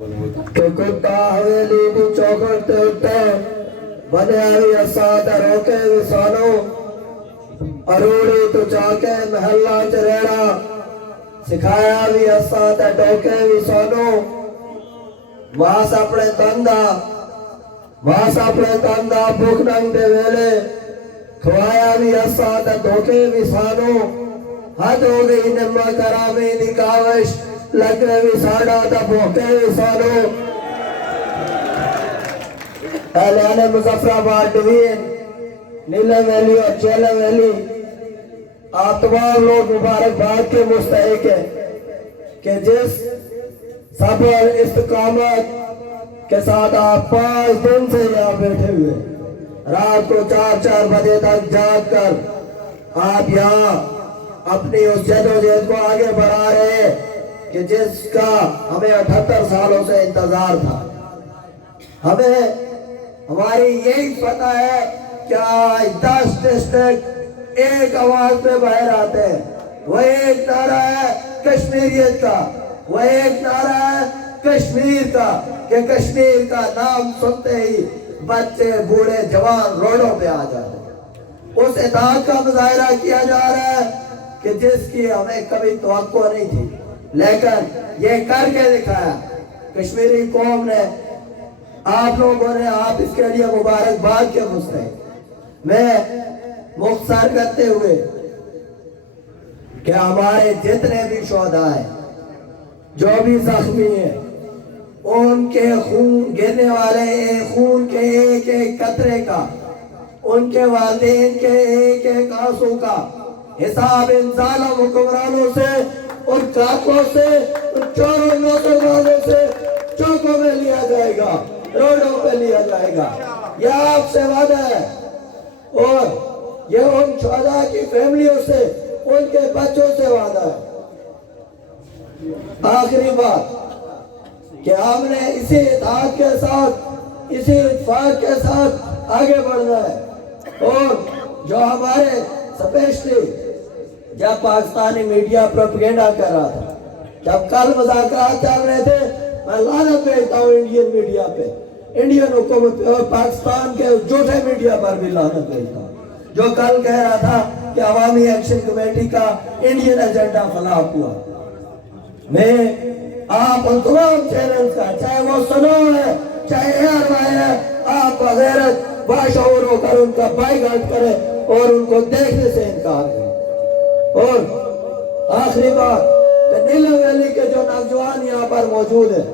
کہ کتا حویلی دی چوکھٹ تے اٹھے بنیا بھی اساں تے روکے بھی سانو اروڑی تو چاکے محلہ چریڑا سکھایا بھی اساں تے ٹوکے بھی سانو ماس اپنے تندہ بھوک ننگ دے ویلے کھوایا بھی اساں تے دھوکے بھی سانو حد ہو گئی نمہ کرامی دی کاوش لگے بھی ساڑا تا بھوکے بھی سانو اعلان مظفرآباد ڈوین نیلے ویلی اور چیلے ویلی آپ تمام لوگ مبارکباد کے مستحق ہیں کہ جس صبر استقامت کے ساتھ آپ 5 دن سے یہاں بیٹھے ہوئے رات کو 4 بجے تک جاگ کر آپ یہاں اپنی اس جدوجہد کو آگے بڑھا رہے ہیں کہ جس کا ہمیں 78 سالوں سے انتظار تھا ہماری یہی پتہ ہے کہ آج 10 ڈسٹرکٹ ایک آواز پہ باہر آتے ہیں وہ ایک نعرہ ہے کشمیریت کا وہ ایک نعرہ ہے کشمیر کا کہ کشمیر کا نام سنتے ہی بچے بوڑھے جوان روڈوں پہ آ جاتے ہیں اس اتحاد کا مظاہرہ کیا جا رہا ہے کہ جس کی ہمیں کبھی توقع نہیں تھی لیکن یہ کر کے دکھایا کشمیری قوم نے آپ لوگوں نے آپ اس کے لیے مبارکباد کے مستحق میں مختصر کرتے ہوئے کہ ہمارے جتنے بھی شہداء ہیں جو بھی زخمی ہیں ان کے خون گرنے والے خون کے ایک ایک قطرے کا ان کے والدین کے ایک ایک آنسو کا حساب ان ظالم حکمرانوں سے اور کاتوں سے اور چوروں نوکرانوں سے چوکوں میں لیا جائے گا روڈوں پہ لیا جائے گا یہ آپ سے وعدہ ہے اور یہ ان شہداء کی فیملیوں سے ان کے بچوں سے وعدہ ہے آخری بات کہ ہم نے اسی اتحاد کے ساتھ اسی اتفاق کے ساتھ آگے بڑھنا ہے اور جو ہمارے سپیشلی جب پاکستانی میڈیا پروپیگنڈا کر رہا تھا جب کل مذاکرات چل رہے تھے میں لعنت بھیجتا ہوں انڈین میڈیا پہ انڈین حکومت پہ اور پاکستان کے جھوٹے میڈیا پر بھی لعنت بھیجتا ہوں جو کل کہہ رہا تھا کہ عوامی ایکشن کمیٹی کا انڈین ایجنڈا فلاپ ہوا میں آپ ان تمام چینلز کا چاہے وہ سنو ہے چاہے ایئر وائی ہے آپ بغیرت باشعور ہو کر ان کا بائیکاٹ کریں اور ان کو دیکھنے سے انکار کریں اور آخری بات کہ نیلے ویلی کے جو نوجوان یہاں پر موجود ہیں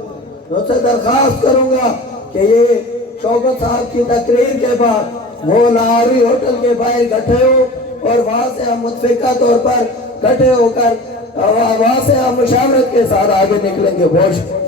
ان سے درخواست کروں گا کہ یہ شوکت صاحب کی تقریر کے بعد وہ لاہوری ہوٹل کے باہر اکٹھے ہو اور وہاں سے ہم متفقہ طور پر اکٹھے ہو کر وہاں سے ہم مشاورت کے ساتھ آگے نکلیں گے بہت